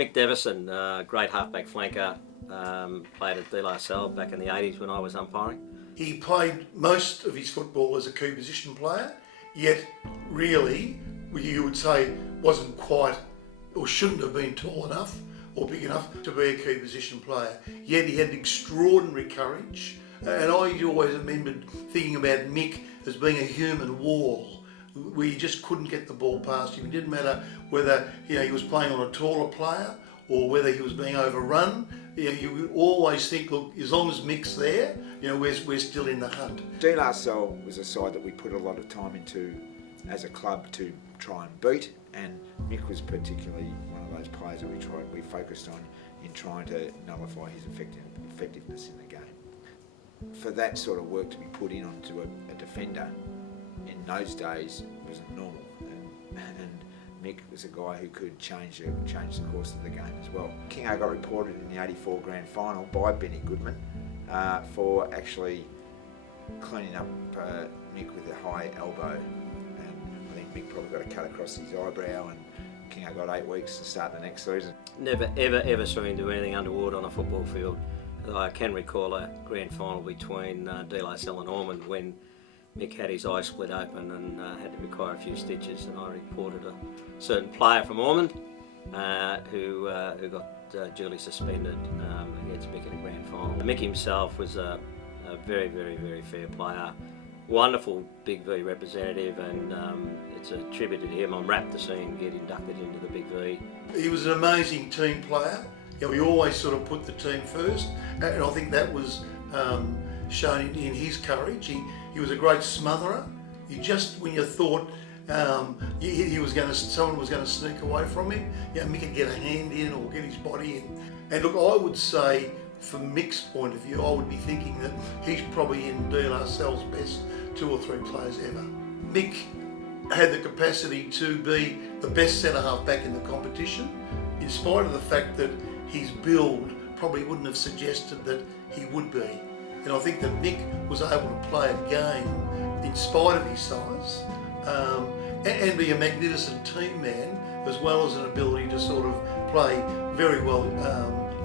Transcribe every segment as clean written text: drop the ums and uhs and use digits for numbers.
Mick Deveson, great halfback flanker, played at Salle back in the 80s when I was umpiring. He played most of his football as a key position player, yet really, you would say, wasn't quite or shouldn't have been tall enough or big enough to be a key position player. Yet he had extraordinary courage, and I always remembered thinking about Mick as being a human wall where you just couldn't get the ball past him. It didn't matter whether he was playing on a taller player or whether he was being overrun. You would always think, look, as long as Mick's there, we're still in the hunt. Salle was a side that we put a lot of time into as a club to try and beat, and Mick was particularly one of those players that we focused on in trying to nullify his effectiveness in the game. For that sort of work to be put in onto a defender in those days wasn't normal, and Mick was a guy who could change the course of the game as well. Kingo got reported in the '84 grand final by Benny Goodman for actually cleaning up Mick with a high elbow, and I think Mick probably got a cut across his eyebrow, and Kingo got 8 weeks to start the next season. Never ever saw him do anything untoward on a football field. I can recall a grand final between Salle and Ormond when Mick had his eye split open and had to require a few stitches, and I reported a certain player from Ormond who got duly suspended against Mick in a grand final. Mick himself was a very fair player, wonderful Big V representative, and it's a tribute to him. I'm rapt to see him get inducted into the Big V. He was an amazing team player. We always sort of put the team first, and I think that was shown in his courage. He was a great smotherer. When you thought someone was going to sneak away from him, Mick could get a hand in or get his body in. And look, I would say, from Mick's point of view, I would be thinking that he's probably in Salle's best 2 or 3 players ever. Mick had the capacity to be the best centre half back in the competition, in spite of the fact that his build probably wouldn't have suggested that he would be. And I think that Mick was able to play a game in spite of his size and be a magnificent team man, as well as an ability to sort of play very well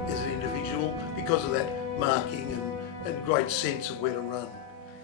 as an individual because of that marking and great sense of where to run.